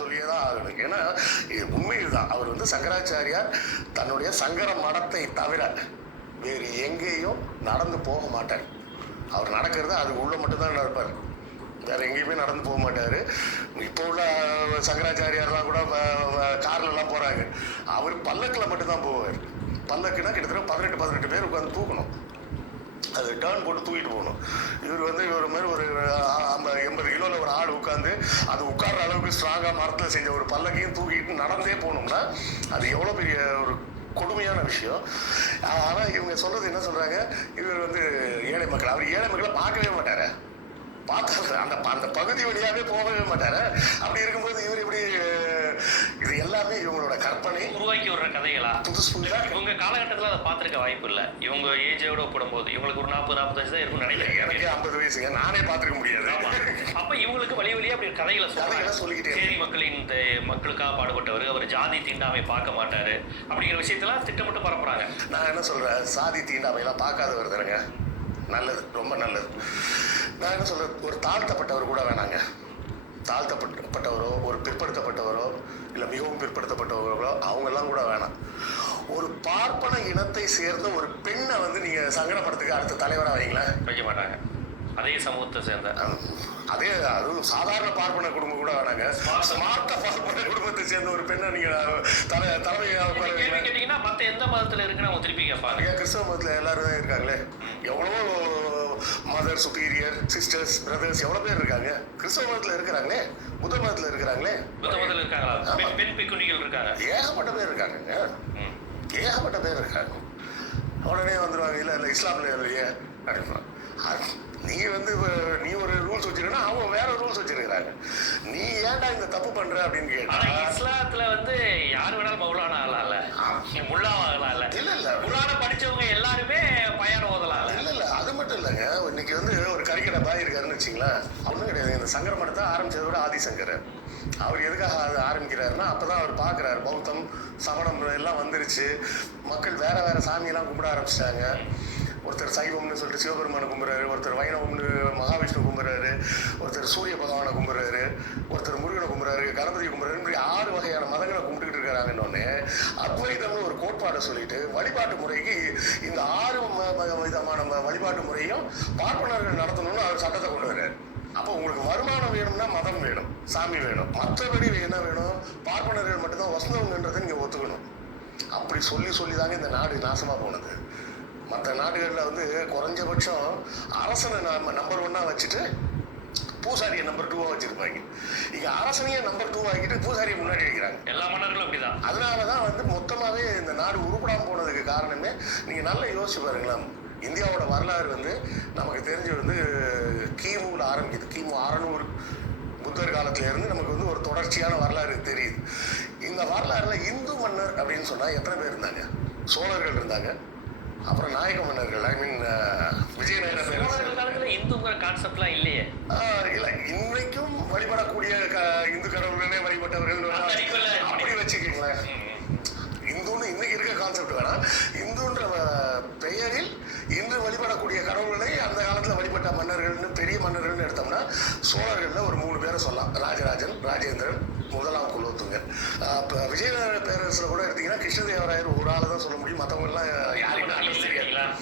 சொல்லியே தான் ஆகணும். ஏன்னா உண்மை இதுதான். அவர் வந்து சங்கராச்சாரியார் தன்னுடைய சங்கர மடத்தை தவிர வேறு எங்கேயும் நடந்து போக மாட்டார். அவர் நடக்கிறது அதுக்கு உள்ள மட்டும்தான் நடப்பார், வேற எங்கேயுமே நடந்து போக மாட்டார். இப்போ உள்ள சங்கராச்சாரியார்லாம் கூட கார்லலாம் போகிறாங்க, அவர் பல்லக்கில் மட்டும்தான் போவார். பல்லக்குன்னா கிட்டத்தட்ட 18 பேர் உட்காந்து தூக்கணும், அது டேர்ன் போட்டு தூக்கிட்டு போகணும். இவர் வந்து இவர் மாதிரி ஒரு 80 கிலோவில் ஒரு ஆள் உட்காந்து அது உட்கார்ற அளவுக்கு ஸ்ட்ராங்காக மரத்தில் செஞ்ச ஒரு பல்லக்கையும் தூக்கிட்டு நடந்தே போகணும்னா அது எவ்வளோ பெரிய ஒரு கொடுமையான விஷயம். ஆனால் இவங்க சொல்கிறது என்ன சொல்கிறாங்க, இவர் வந்து ஏழை மக்கள், அவர் ஏழை மக்களை பார்க்கவே மாட்டார், பார்த்தாரு அந்த அந்த பகுதி வழியாகவே போகவே மாட்டார். அப்படி இருக்கும்போது இவர் இப்படி இது எல்லாமே இவங்களோட கற்பனை உருவாக்கி விடுற கதைகளா? புதுசு புதுசாக இவங்க காலகட்டத்தில் அதை பார்த்துருக்க வாய்ப்பு இல்லை. இவங்க ஏஜோட ஒப்பிடும்போது இவங்களுக்கு ஒரு 40-45 தான் இருக்கும்னு நினைக்கிறேன். எனக்கு 50 வயசுங்க, நானே பார்த்துருக்க முடியாது. அப்போ இவங்களுக்கு வழி வழியாக அப்படி கதைகளை சொல்லிக்கிட்டே சேரி மக்களின் மக்களுக்காக பாடுபட்டவர், அவர் ஜாதி தீண்டாமை பார்க்க மாட்டார் அப்படிங்கிற விஷயத்தெல்லாம் திட்டமிட்டு பரப்புறாங்க. நான் என்ன சொல்கிறேன், சாதி தீண்டாமையெல்லாம் பார்க்காதவர் தானுங்க, நல்லது, ரொம்ப நல்லது. நான் என்ன சொல்கிறேன், ஒரு தாழ்த்தப்பட்டவர் கூட வேணாங்க. தாழ்த்தப்பட்டவரோ ஒரு பிற்படுத்தப்பட்டவரோ இல்லை மிகவும் பிற்படுத்தப்பட்டவர்களோ அவங்கெல்லாம் கூட வேணாம். ஒரு பார்ப்பன இனத்தை சேர்ந்த ஒரு பெண்ணை வந்து நீங்கள் சங்கடப்படுறதுக்கு அடுத்த தலைவராக வைங்களேன், வைக்க மாட்டாங்க. அதே சமூகத்தை சேர்ந்த அதே அதுவும் சாதாரண பார்ப்பன குடும்பம் கூட வேணாங்க, ஸ்மார்த்த பார்ப்பன குடும்பத்தை சேர்ந்த ஒரு பெண்ணை நீங்கள் தலைமையாக கேட்டீங்கன்னா மற்ற எந்த மதத்தில் இருக்குன்னு அவங்க திருப்பி கேட்பாங்க. கிறிஸ்தவ மதத்தில் எல்லாரும் தான் இருக்காங்களே, எவ்வளவோ மதர் சுப்பீரியர் சிஸ்டர்ஸ் பிரதர்ஸ் எவ்வளோ பேர் இருக்காங்க கிறிஸ்தவ மதத்தில் இருக்கிறாங்களே, புத்த மதத்தில் இருக்கிறாங்களே, புத்த மதத்தில் இருக்காங்களா, பெண் பிக்குணிகள் இருக்காங்க, ஏகப்பட்ட பேர் இருக்காங்க, ஏகப்பட்ட பேர் இருக்காங்க. உடனே வந்துடுவாங்க, இல்லை இல்லை இஸ்லாமில் இல்லையே அப்படின்னா, நீ வந்து நீ ஒரு ரூல்ஸ் வச்சிருக்கா, அவங்க வேற ரூல்ஸ் வச்சிருக்கிறாங்க, நீ ஏன்டா இந்த தப்பு பண்ற அப்படின்னு கேட்டா. இஸ்லாத்துல வந்து யாரு வேணாலும் மௌலானா ஆகலாம் இல்ல, முல்லா ஆகலாம் இல்ல, இல்ல இல்ல குர்ஆனை படிச்சவங்க எல்லாருமே பயான் ஓதலாம் இல்ல. இல்ல அது மட்டும் இல்லைங்க, இன்னைக்கு வந்து ஒரு கறிக்கடை பாய் இருக்காருன்னு வச்சுங்களேன், ஒன்றும் கிடையாது. இந்த சங்கர மடத்தை ஆரம்பிச்சதோட ஆதிசங்கர் அவர் எதுக்காக அதை ஆரம்பிக்கிறாருன்னா, அப்போதான் அவர் பார்க்குறாரு பௌத்தம் சமணம் எல்லாம் வந்துருச்சு, மக்கள் வேற வேற சாமியெல்லாம் கும்பிட ஆரம்பிச்சிட்டாங்க. ஒருத்தர் சைவம்னு சொல்லிட்டு சிவபெருமானை கும்பிட்றாரு, ஒருத்தர் வைணவம்னு மகாவிஷ்ணு கும்பிட்றாரு, ஒருத்தர் சூரிய பகவானை கும்பிட்றாரு, ஒருத்தர் முருகனை கும்பிட்றாரு, கணபதி கும்பிட்றாரு, இப்படி 6 வகையான மதங்களை கும்பிட்டுக்கிட்டு இருக்கிறாங்கன்னு அத்வைதம்னு ஒரு கோட்பாடை சொல்லிட்டு வழிபாட்டு முறைக்கு இந்த 6 விதமான வழிபாட்டு முறையும் பார்ப்பனர்கள் நடத்தணும்னு அவர் சட்டத்தை கொண்டு வர்றாரு. அப்போ உங்களுக்கு வருமானம் வேணும்னா மதம் வேணும், சாமி வேணும், மற்றபடி என்ன வேணும், பார்ப்பனர்கள் மட்டும்தான் வசந்தவங்கன்றதை நீங்கள் ஒத்துக்கணும். அப்படி சொல்லி சொல்லி தாங்க இந்த நாடு நாசமாக போனது. மற்ற நாடுகளில் வந்து குறைஞ்சபட்சம் அரசனை நம்பர் 1 வச்சுட்டு பூசாரியை நம்பர் 2 வச்சுருப்பாங்க. இங்கே அரசனையே நம்பர் 2 ஆக்கிட்டு பூசாரியை முன்னாடி வைக்கிறாங்க. எல்லா மன்னர்களும் அப்படிதான். அதனால தான் வந்து மொத்தமாகவே இந்த நாடு உருப்படாமல் போனதுக்கு காரணமே நீங்கள் நல்லா யோசிச்சு பாருங்களேன். இந்தியாவோட வரலாறு வந்து நமக்கு தெரிஞ்சு வந்து கிமுவில் ஆரம்பிக்குது. கிமு 600 புத்தர் காலத்திலேருந்து நமக்கு வந்து ஒரு தொடர்ச்சியான வரலாறு தெரியுது. இந்த வரலாறுல இந்து மன்னர் அப்படின்னு சொன்னால் எத்தனை பேர் இருந்தாங்க? சோழர்கள் இருந்தாங்க, அப்புறம் நாயக்க மன்னர்கள், ஐ மீன் விஜயநகர காலத்தில் இந்துங்கிற கான்செப்ட்லாம் இல்லையே. இல்லை, இன்னைக்கும் வழிபடக்கூடிய இந்து கடவுள்களே வழிபட்டவர்கள் அப்படி வச்சுக்கீங்களேன். இந்துன்னு இன்னைக்கு இருக்க கான்செப்ட் வேணாம், இந்துன்ற பெயரில் இன்று வழிபடக்கூடிய கடவுள்களை அந்த காலத்தில் வழிபட்ட மன்னர்கள்னு பெரிய மன்னர்கள்னு எடுத்தோம்னா சோழர்களில் ஒரு 3 பேரை சொல்லலாம். ராஜராஜன், ராஜேந்திரன், முதலாம் குலோத்துங்கன். இப்போ விஜயநகர பேரரசில் கூட எடுத்தீங்கன்னா கிருஷ்ணதேவராயர் ஒரு ஆளை தான் சொல்ல முடியும், மற்றவங்கெல்லாம் யாருன்னு தெரியாது.